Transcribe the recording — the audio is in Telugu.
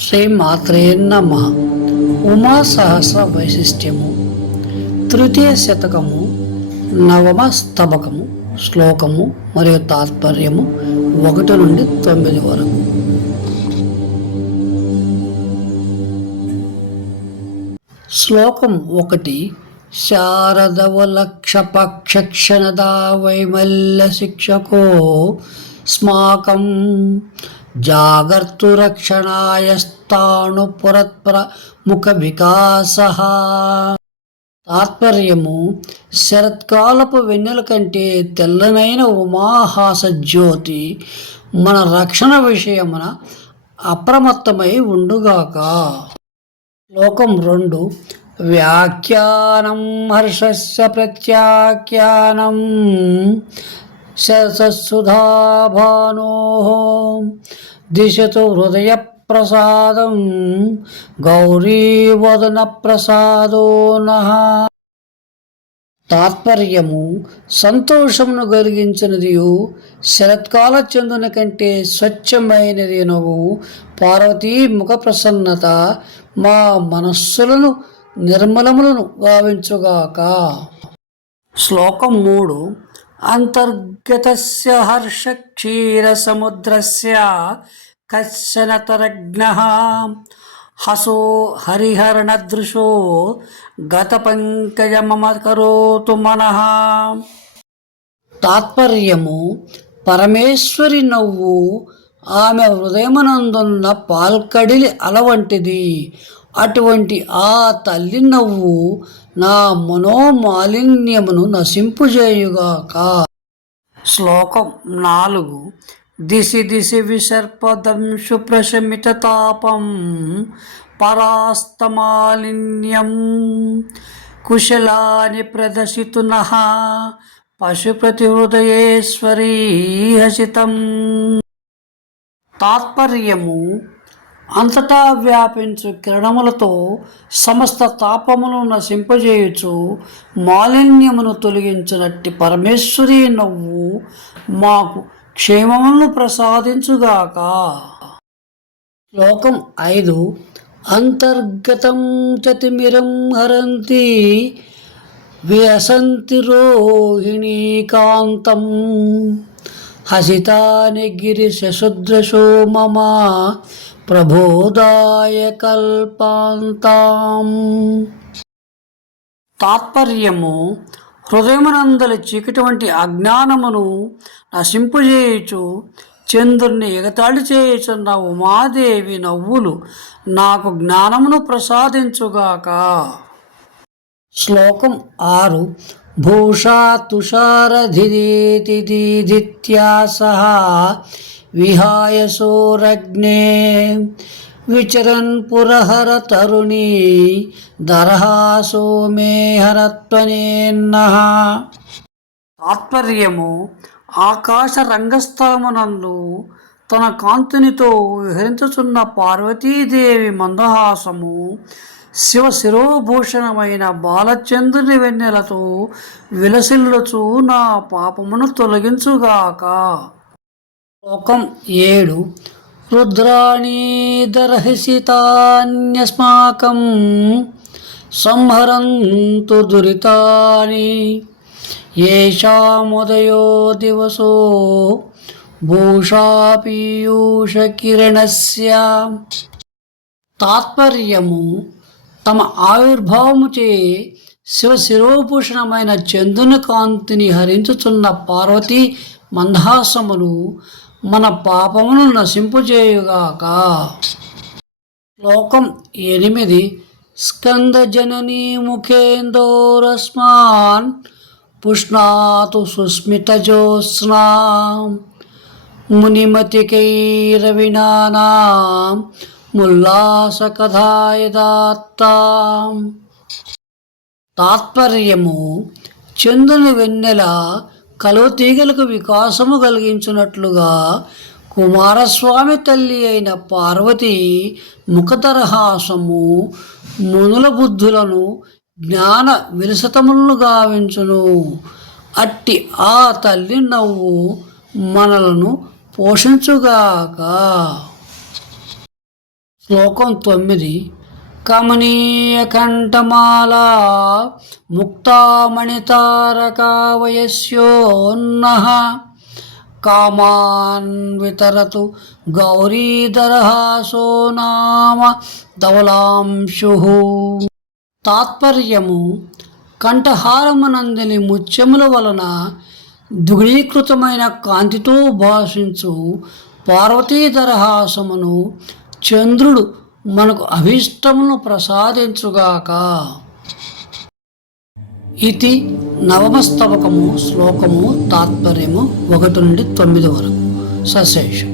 శ్రీ మాత్రే నమ. ఉమా సహస్ర వైశిష్ట్యము. తృతీయ శతకము నవమ స్తబకము శ్లోకము మరియు తాత్పర్యము ఒకటి నుండి తొమ్మిది వరకు. శ్లోకం ఒకటి శారదవలక్షపక్షణదా వైమల్య శిక్షకో స్మాకం జాగర్తురక్షణాయ స్థాణు ముఖ వికాస. తాత్పర్యము శరత్కాలపు వెన్నెల కంటే తెల్లనైన ఉమాహాస జ్యోతి మన రక్షణ విషయమున అప్రమత్తమై ఉండుగాక. శ్లోకం రెండు. వ్యాఖ్యానం హర్షస్య ప్రత్యాఖ్యానం. శతసుధాభానో దిశతు హృదయ ప్రసాదం గౌరీవదన ప్రసాదో నః తాత్పర్యము సంతోషమును కలిగించినదియు. శరత్కాల చందుని కంటే స్వచ్ఛమైనది నువ్వు పార్వతీ ముఖ ప్రసన్నత మా మనస్సులను నిర్మలములను గావించుగాక. శ్లోకం మూడు. అంతర్గతస్య హర్ష క్షీర సముద్రస్య కశ్చన తరజ్ఞ హసో హరిహరణదృశో గత పంకజ మనః. తాత్పర్యము పరమేశ్వరి నవ్వు ఆమె హృదయమనందున్న పాల్కడిలి అలవంటిది. అటువంటి ఆ తల్లి నవ్వు నా మనోమాలిన్యమును నశింపుజేయుగాక. శ్లోకం నాలుగు. దిశి దిశి విసర్పదంశు ప్రశమిత తాపం పరాస్తమాలిన్యం కుశలాని ప్రదర్శితున పశుపతి హృదయేశ్వరీ హసితం తాత్పర్యము అంతటా వ్యాపించు కిరణములతో సమస్త తాపమును నశింపజేయుచు మాలిన్యమును తొలగించినట్టి పరమేశ్వరి నవ్వు మాకు క్షేమమును ప్రసాదించుగాక. శ్లోకం ఐదు. అంతర్గతం చతిమిరం హరంతి వ్యసంతి రోహిణీకాంతం హసితాని గిరిశశుద్రశో మమ ప్రబోధాయ కల్పాంతాం తాత్పర్యము హృదయమునందలి చీకటి వంటి అజ్ఞానమును నశింపజేయుచు చంద్రుని ఎగతాళి చేయుచున్న ఉమాదేవి నవ్వులు నాకు జ్ఞానమును ప్రసాదించుగాక. శ్లోకం ఆరు. భూషా తుషారధిదేతి సహా విహాయ సోరగ్నే విచరన్ పురహర తరుణి దరహాసో మే తాత్పర్యము ఆకాశ రంగస్థలమునందు తన కాంతునితో విహరించుచున్న పార్వతీదేవి మందహాసము శివ శిరోభూషణమైన బాలచంద్రుని వెన్నెలతో విలసిల్లుచు నా పాపమును తొలగించుగాక. శ్లోకం ఏడు. రుద్రాణీధరహిసితాన్యస్మాకం సంహరంతు దురితాని. ఏషాముదయో దివసో భూషాపీయూషకిరణస్య. తాత్పర్యము తమ ఆవిర్భావముచే శివ శిరోభూషణమైన చందుని కాంతిని హరించుచున్న పార్వతీ మందహాసములు మన పాపమును నశింపుచేయుగాక శ్లోకం ఎనిమిది. స్కందజననీ ముఖేందోరస్మాన్ పుష్ణాతు సుస్మితజోత్స్నా మునిమతికైరవినానాం ముల్లాసకథాయదాత్తాం. తాత్పర్యము చందుని వెన్నెల కలువ తీగలకు వికాసము కలిగించున్నట్లుగా కుమారస్వామి తల్లి అయిన పార్వతి ముఖతరహాసము మునుల బుద్ధులను జ్ఞాన విలసతములను గావించును. అట్టి ఆ తల్లి నవ్వు మనలను పోషించుగాక. శ్లోకం తొమ్మిది. కమనీయ కంఠమాల ముక్తామణితారకా వయస్యోన్న కామాన్ వితరతు గౌరీధరహాసో నామ ధవలాంశు తాత్పర్యము కంఠహారమునందని ముత్యముల వలన దుగుళీకృతమైన కాంతితో భాషించు పార్వతీధరహాసమును చంద్రుడు మనకు అభీష్టమును ప్రసాదించుగాక. ఇది నవమస్తవకము శ్లోకము తాత్పర్యము ఒకటి నుండి తొమ్మిది వరకు. సశేషం.